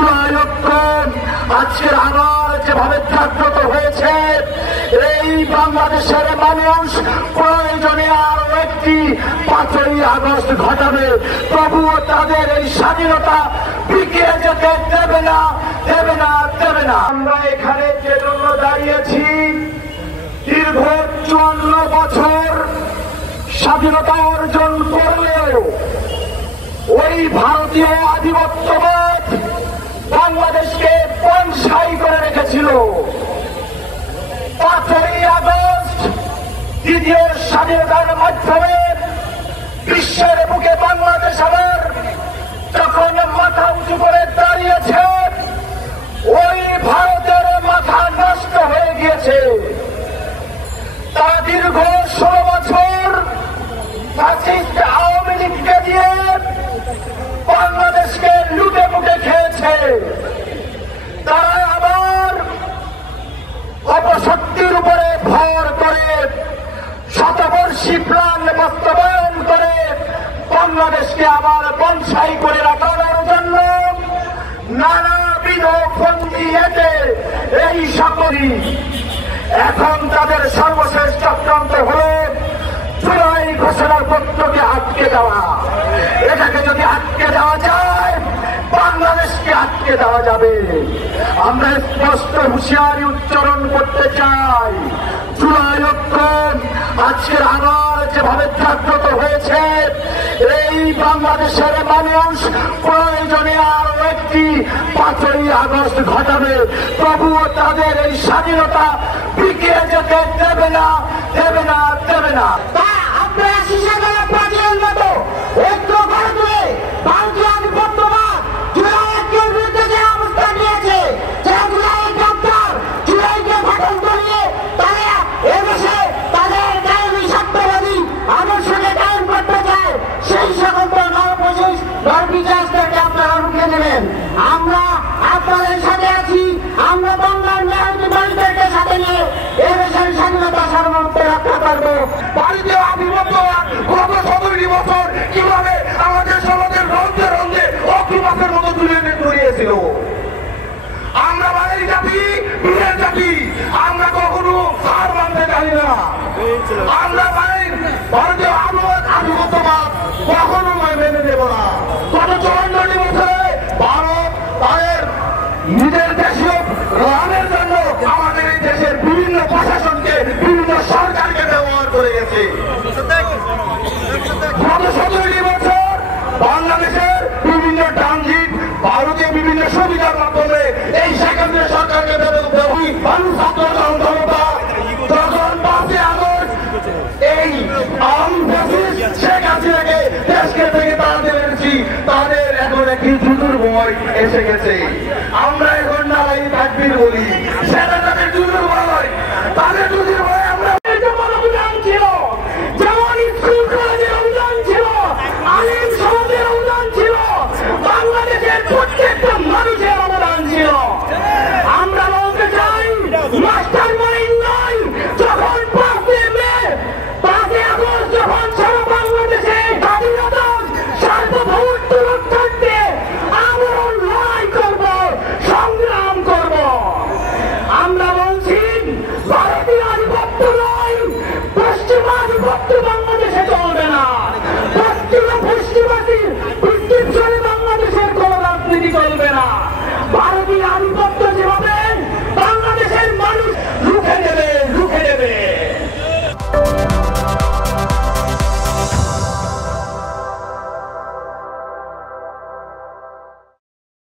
জুলাই ঐক্য আজকের আবার যেভাবে জাগ্রত হয়েছে, এই বাংলাদেশের মানুষ প্রয়োজনে আরো একটি 5ই আগস্ট ঘটাবে, তবুও তাদের এই স্বাধীনতা বিকিয়ে যেতে দেবে না, দেবে না, দেবে না। আমরা এখানে যে জন্য দাঁড়িয়েছি, দীর্ঘ 54 বছর স্বাধীনতা অর্জন করলেও ওই ভারতীয় আধিপত্যবাদ বাংলাদেশকে বনসাই করে রেখেছিল। 5ই আগস্ট দ্বিতীয় স্বাধীনতার মাধ্যমে বিশ্বের বুকে বাংলাদেশ আবার যখন মাথা উঁচু করে দাঁড়িয়েছে, ওই ভারতের মাথা নষ্ট হয়ে গিয়েছে। তারা দীর্ঘ 16 বছর ফ্যাসিস্ট আওয়ামী লীগকে দিয়ে বাংলাদেশকে লুটে পুটে খেয়েছে। তারা আবার অপশক্তির উপরে ভর করে শতবর্ষী প্ল্যান বাস্তবায়ন করে বাংলাদেশকে আবার বনসাই করে রাখার জন্য নানাবিধ ফন্দি এঁটে এই সকলই এখন তাদের সর্বশেষ চক্রান্ত হল জুলাই ঘোষণার পত্রকে আটকে দেওয়া। এটাকে যদি আটকে দেওয়া যায়, বাংলাদেশকে আটকে দেওয়া যাবে। আমরা স্পষ্ট হুঁশিয়ারি উচ্চারণ করতে চাই, জুলাই ঐক্য আজকের আবার যেভাবে জাগ্রত হয়েছে, এই বাংলাদেশের মানুষ প্রয়োজনে আরো একটি 5ই আগস্ট ঘটাবে, তবুও তাদের এই স্বাধীনতা বিকিয়ে যেতে দেবে না, দেবে না, দেবে না। আপনারা শিশাগলা প্রাচীরের মতো ঐক্য গড়ে তুলে ভারতীয় আধিপত্যবাদ জুলাই ঐক্যের বিরুদ্ধে যে অবস্থা নিয়েছে, যারা জুলাইয়ের গ্রেপ্তার, জুলাইকে ফাটল করিয়ে তারা এদেশে তাদের কায়েমি স্বার্থবাদী আদর্শকে কায়েম করতে চায়, সেই সকল নরপিচারকে আপনারা রুখে নেবেন। আমরা আপনাদের সাথে আছি। আমরা বাংলার ন্যায়বাদীদেরকে সাথে নিয়ে এদেশের স্বাধীনতা সার্বভৌমত্ব রক্ষা করবো। ভারতীয় আধিপত্যবাদ গত 17 বছর কিভাবে আমাদের সমাজের রন্ধে রন্ধে অগ্নিপাতের মতো তুলে ধরিয়েছিল। আমরা বাঙালি জাতি, বীরের জাতি, আমরা কখনো হার মানতে জানি না। আমরা ভারতীয় আধিপত্যবাদ কখনো মেনে নেব না। গত 54 বছরে ভারত তাদের নিজের দেশীয় লাভের জন্য আমাদের এই দেশের বিভিন্ন প্রশাসনকে, বিভিন্ন সরকারকে ব্যবহার করে গেছে। গত 17 বছর বাংলাদেশের বিভিন্ন ট্রানজিট, ভারতীয় বিভিন্ন সুবিধার মাধ্যমে এই সেখানে সরকারকে মানুষ ছাত্র জনতা যখন 5ই আগস্ট এই শেখ হাসিনাকে দেশকে থেকে তাড়াতে পেরেছি, তাদের এখন একটি জুতুর ভয় এসে গেছে। আমরা এখন নালাই তাকবীর বলি।